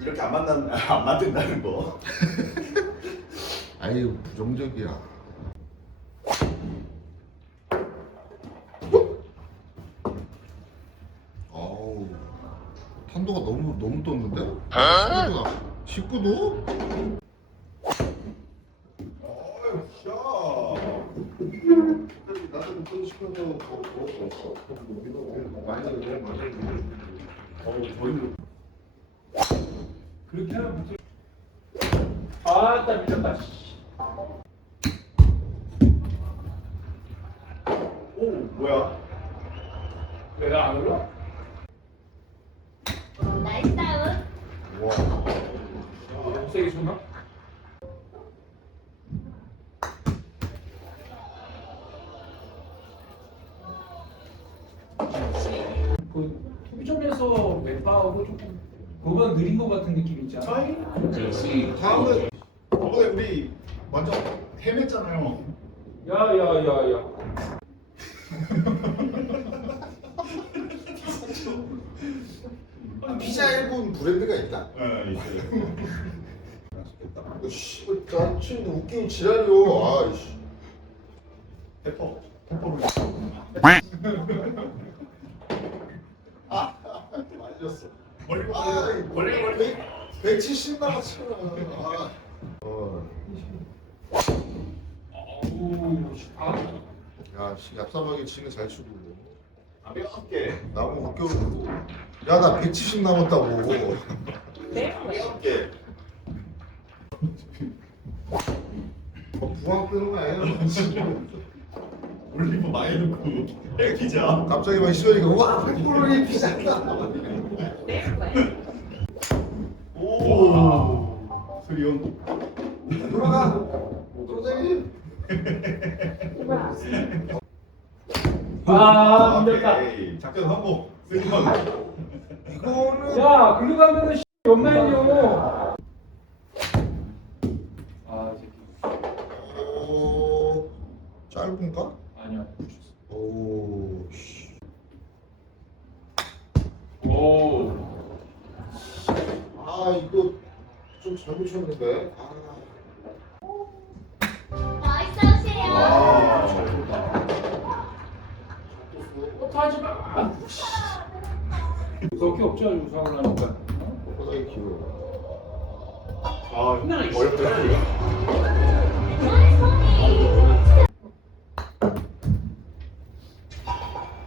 이렇게 안 만난 안 만든다는 거. 아유 부정적이야. 아우 탄도가 너무 너무 떴는데? 19도다. 19도? 아유 샤. 나도 또 시켜서 그렇게 하면 무슨 아따 씨. 오 뭐야? 내가 안 올라? 왼바하고 조금 그거보다 느린 것 같은 느낌 있잖아. 다음에 저번에 우리 완전 헤맸잖아요. 야야야야. 피자 일본 브랜드가 있다? 네 있어요. 맛있겠다. 이거 씨발 짜친 웃긴 지랄이요. 아이씨. 페퍼 페퍼로. 아, 말렸어. 머리 아, 머리 머리. 170 나왔잖아. 아. 어. 씨. 아. 야, 씨, 얍삽하게 치는 잘 치고. 가볍게. 나무 헛겨울고. 야, 나 170 남았다고. 가볍게. 뭐 부항 뜨는 거 아니야? 올리브 많이 넣고 해 기자. 갑자기 막 시원이가 와, 꿀이 비싼다. 오. 수리온. 돌아가. 선생님. 아 밀렸다. 오케이. 작전 성공. 수리온. 이거는 야 글로 가면은 씨 옆라인이요. 아이 새끼. 어, 짧은가? 아니야. 오, 씨. 오. 아, 이거 좀 잘못 쳤는데. 아. 나이스 하세요. 아. 못하지 마. 아, 씨. 그렇게 없죠 우상을 하니까. 호상이 귀여워. 아 나이스. 어렵다. 나이스 허니.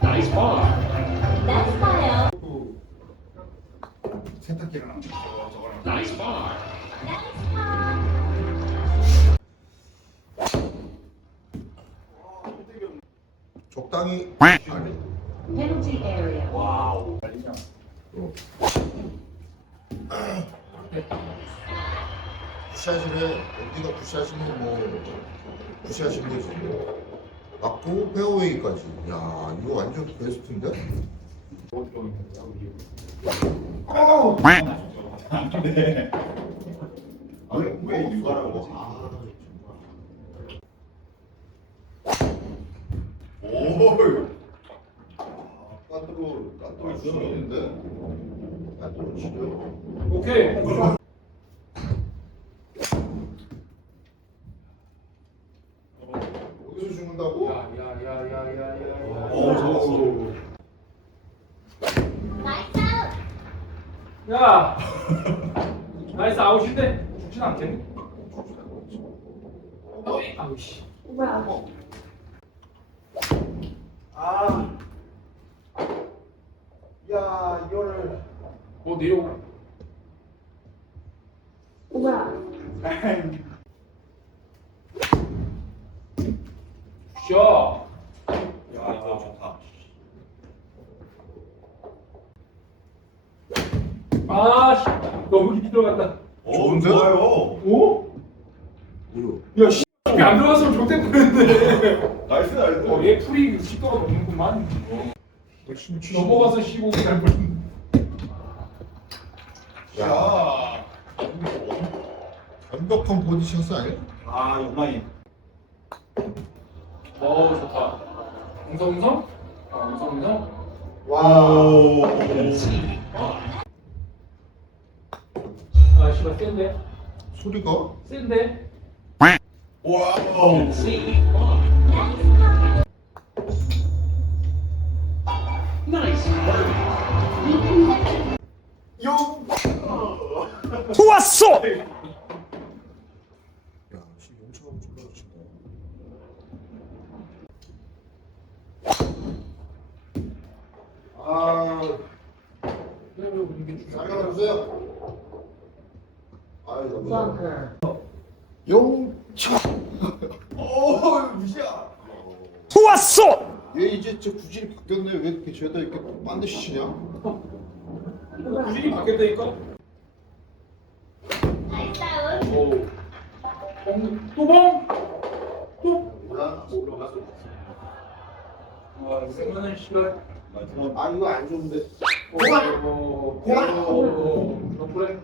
나이스 파. 나이스 파. 적당히. Penalty area. 와우. 어. 굿샷이래. 어디가 굿샷이면 뭐 굿샷인 거지. 맞고 페어웨이까지. 야, 이거 완전 베스트인데? 아, 오! 까뚜로, 까뚜로 오케이. 아웃인데 죽진 않겠네. 어이 아우씨. 아. 야 이거를. 뭐 내려오라. 샤. 야 이거 좋다. 아, 씨. 너무 깊이 들어갔다. 오 좋은데? 좋아요. 오? 무료. 야, 씨. 안 들어갔으면 좋대 뻔했네. 나이스 나이스. 어, 얘 풀이 10도가 넘는구만. 어. 넘어가서 15가 잘 보이네. 야. 완벽한 보디 찬스 아니야? 아 용라인. 어, 좋다. 웅성웅성? 아, 웅성웅성? 와. 오. 아 씨발 센데 소리가? 센데 와우. 용. 좋았어! 야, 씨, 용차가 졸라 친다. 아, 잘 가주세요. 감사합니다. 용차. 오 무시야. 좋았어! 얘 이제 저 구질이 바뀌었네. 왜 이렇게 죄다 이렇게 반드시 치냐? 구질이 바뀌었다니까 Nice out. 오 또봉 또 몰라. 올라갔어 와 이거는 씨발 아, 이거 안 좋은데. 오 오, 그래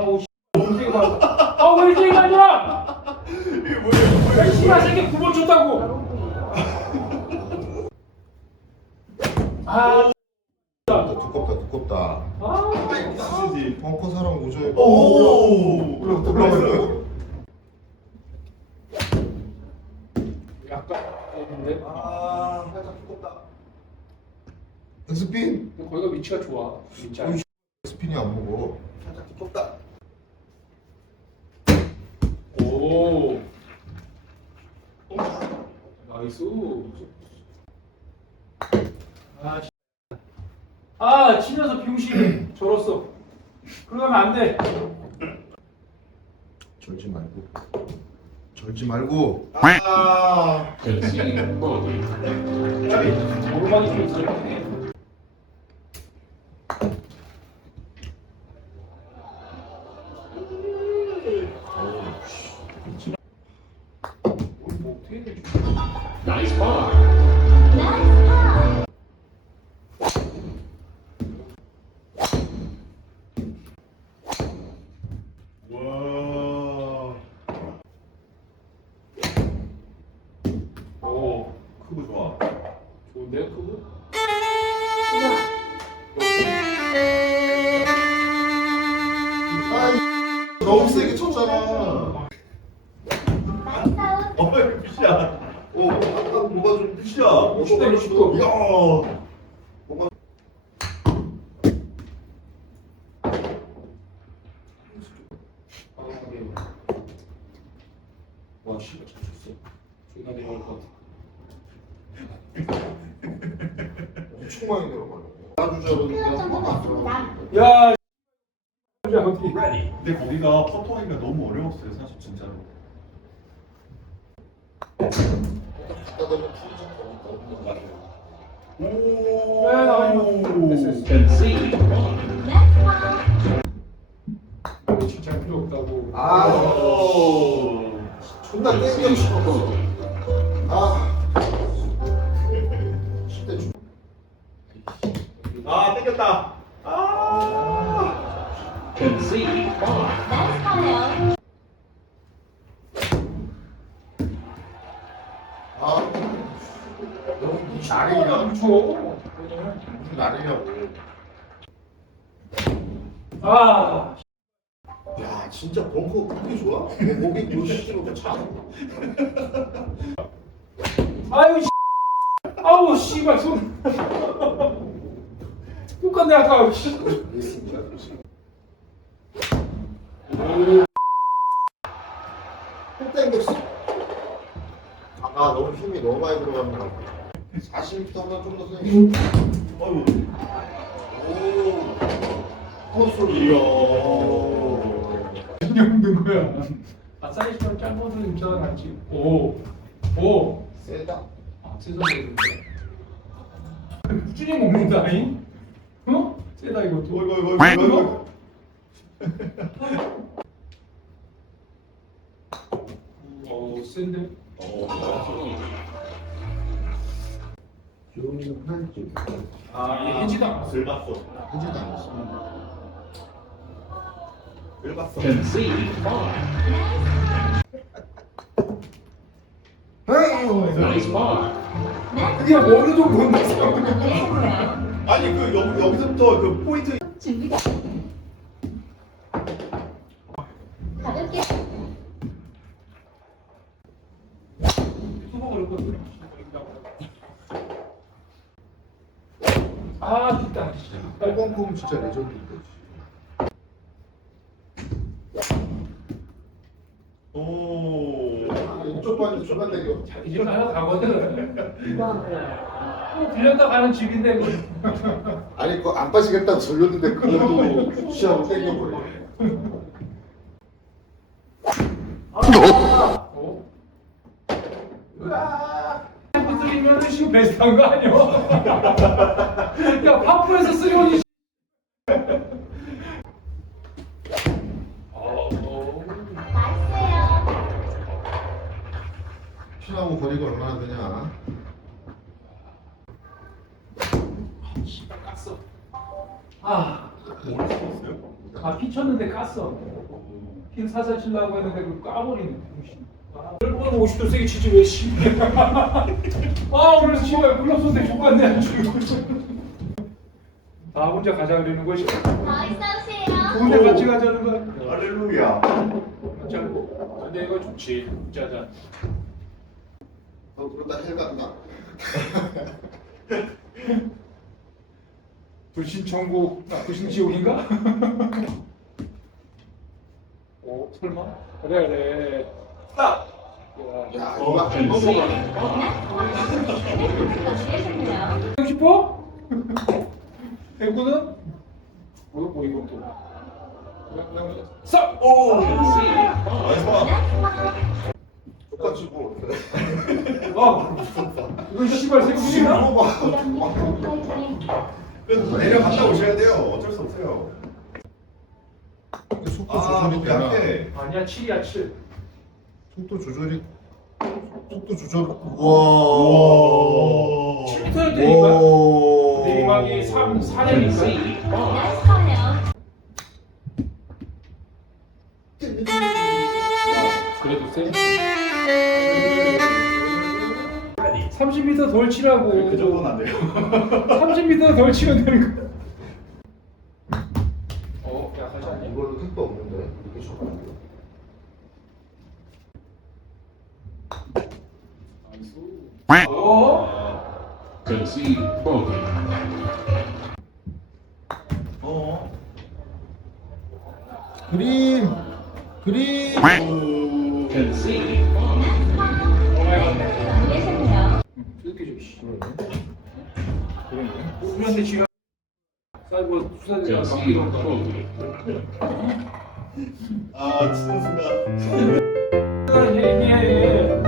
아우 씨 아왜 이렇게 가냐 이게? 야 씨발 새끼 구번 줬다고 아 두껍다, 두껍다. 아, 무시지. 벙커 사람 오죠. 오. 올라, 올라가요. 약간 했는데 아 살짝 두껍다. 엑스핀? 근데 거기가 위치가 좋아 진짜 엑스핀이 안 먹어. 살짝 두껍다. 오 나이스 아, 씨. 아 치면서 병신 절었어 그러면 안 돼 절지 말고. 절지 말고. 아. 오르막이 좀 있어요 뭐 어떻게 되지? Nice car. 와. 오 크고 좋아. 좋은데 그거? 아, 너무 세게 쳤잖아. 50대 60도 이야. 뭔가 와 씨발 잘 쳤어. 존나 내려올 것 같아. 엄청 많이 내려가요 나주자 보니까 야 야, 어디 레디 근데 거기가 퍼터하기가 너무 어려웠어요 사실 진짜로. 갖다 대면. 진짜 필요 없다고 아, 오. 존나 땡겨 싶어. 아. 너무? 묻혀 무슨 날이냐고. 아 야, 진짜 벙커 그렇게 좋아? 뭐 목이 요시지로 차? 아유 씨 아우 씨발 손 똑같네 아까 씨. 또 땡겼어. 아, 너무 힘이 너무 많이 들어가는 거 같아. 40m보다 좀더 세. 어이구. 오. 헛소리. 이야. 힘든 거야 아싸리 씨발 짬뽕도 진짜 낫지 오오 세다. 아 모르는데 꾸준히 먹는다잉 어? 세다 이것도 어이구 어이구 어이구 어이구. 어우 센데 기온이는 편지. 아 이게 해지도 않았어 글 봤어. 편지도 안 했어. 글 봤어. Nice 그게 머리도 못 났어 car. 아니 그 여, 여기서부터 그 포인트 준비가. 가볍게. 수복을 했거든. 아, 됐다. 뽕뽕 진짜 레전드인데. 오 이쪽 반도 중간 대교. 자기 집 하나 가거든. 또 들렸다 가는 집인데. 그. 아니 그거 안 빠지겠다고 절렸는데 그것도 시합을 땡겨버려. 어? 으아! 쓰리면은 지금 베스트한 거 아니야? 야, 파프에서 쓰리온이. 어, 나이스예요. 피나고 거리가 얼마나 되냐? 깠어. 아, 뭘 썼어요? 아, 피 쳤는데 깠어. 핀 사살 치려고 했는데 그 까버리네. 열번 50도 세게 치지 왜 씨. 아 오늘 씨발 클럽 선택 족같네 아주. 다 혼자 가자 그러는 것이. 나이스 하세요. 혼자 같이 가자는 거야. 할렐루야 자, 근데 이거 좋지. 짜잔. 너 그러다 헬 간다. 불신 천국, 아, 불신 지옥인가? 오 설마? 그래 그래. 딱. 야 어, 이거 안. 준비하셨네요. 하고 싶어? 배구는? 뭐, 뭐 이것도. 싹! 오! 나이스 봐 똑같이 뭐. 아! 이거 씨발? 물어봐. 이런 그래도 내려갔다 오셔야 돼요 어쩔 수 없어요 속도 아 조절이 되나? 약해 아니야 7이야 7 속도 조절이 속도 조절. 와. 와 7m였대 이거 오. 내리막이 3, 4년인가? 나이스 커네요. 그래도 세 30m 덜 치라고 그 정도는 안 돼요 30m 덜 치면 되는 거 어? 야 다시 아니야? 이걸로 택도 없는데 이렇게 쳐가지고. 어? Concede bogey. 어 그림 그림. 준 이렇게 좀 쉬. 음. 우리한테 지금 사이버 수사대가 성기 좀 어. 아, 치는 얘기해.